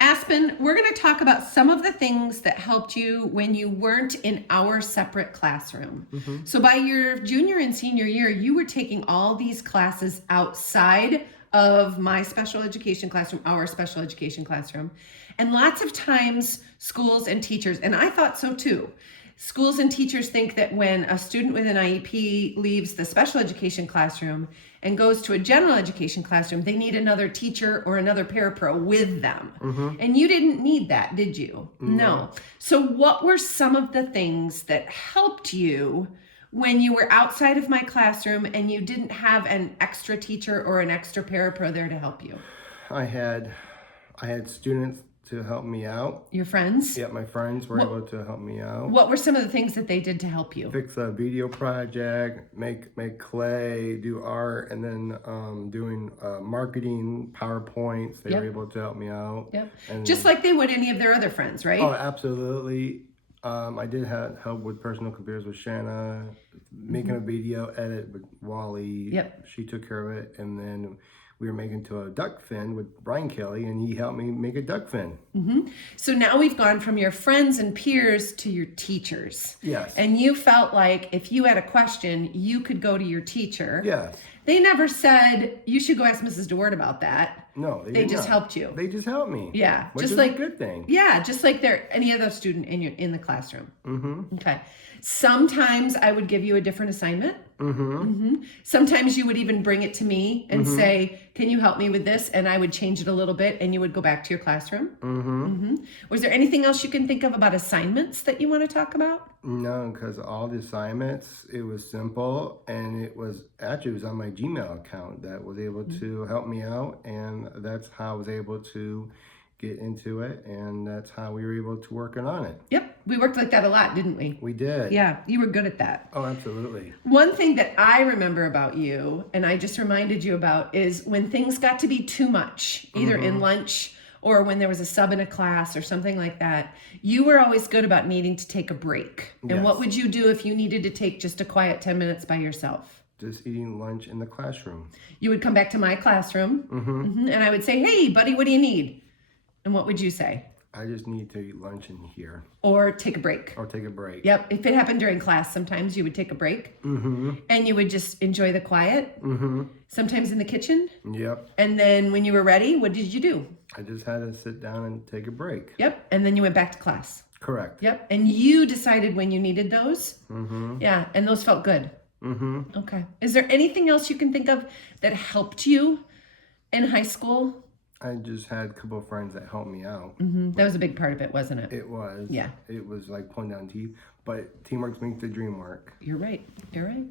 Aspen, we're going to talk about some of the things that helped you when you weren't in our separate classroom. So by your junior and senior year, you were taking all these classes outside of my special education classroom, our special education classroom. And lots of times schools and teachers, and I thought so too, schools and teachers think that when a student with an IEP leaves the special education classroom and goes to a general education classroom, they need another teacher or another parapro with them. And you didn't need that, did you? No. So what were some of the things that helped you when you were outside of my classroom and you didn't have an extra teacher or an extra parapro there to help you? I had students to help me out. Your friends? Yeah, my friends were able to help me out. What were some of the things that they did to help you? Fix a video project, make clay, do art, and then doing marketing, PowerPoints. They were able to help me out. Yeah, And just like they would any of their other friends, right? oh, absolutely. I did have help with personal computers with Shanna, making a video edit with Wally. Yep. She took care of it, and then we were making to a duck fin with Brian Kelly, and he helped me make a duck fin. So now we've gone from your friends and peers to your teachers. Yes. And you felt like if you had a question, you could go to your teacher. Yes. They never said, you should go ask Mrs. DeWart about that. No, They just helped you. They just helped me. Yeah. Which Just is like a good thing. Yeah, just like they're any other student in the classroom. Okay. Sometimes I would give you a different assignment. Sometimes you would even bring it to me and say, can you help me with this? And I would change it a little bit and you would go back to your classroom. Was there anything else you can think of about assignments that you want to talk about? No, because all the assignments, it was simple, and it was on my Gmail account that was able to help me out, and that's how I was able to get into it, and that's how we were able to work on it. Yep. We worked like that a lot, didn't we? We did. Yeah, you were good at that. Oh, absolutely. One thing that I remember about you, and I just reminded you about, is when things got to be too much, either in lunch or when there was a sub in a class or something like that, you were always good about needing to take a break. And what would you do if you needed to take just a quiet 10 minutes by yourself? Just eating lunch in the classroom. You would come back to my classroom, and I would say, hey, buddy, what do you need? And what would you say? I just need to eat lunch in here. Or take a break. Or take a break. Yep. If it happened during class, sometimes you would take a break. And you would just enjoy the quiet. Sometimes in the kitchen. Yep. And then when you were ready, what did you do? I just had to sit down and take a break. Yep. And then you went back to class. Correct. Yep. And you decided when you needed those. Yeah. And those felt good. Okay. Is there anything else you can think of that helped you in high school? I just had a couple of friends that helped me out. That was a big part of it, wasn't it? It was. Yeah. It was like pulling down teeth, but teamwork makes the dream work. You're right. You're right.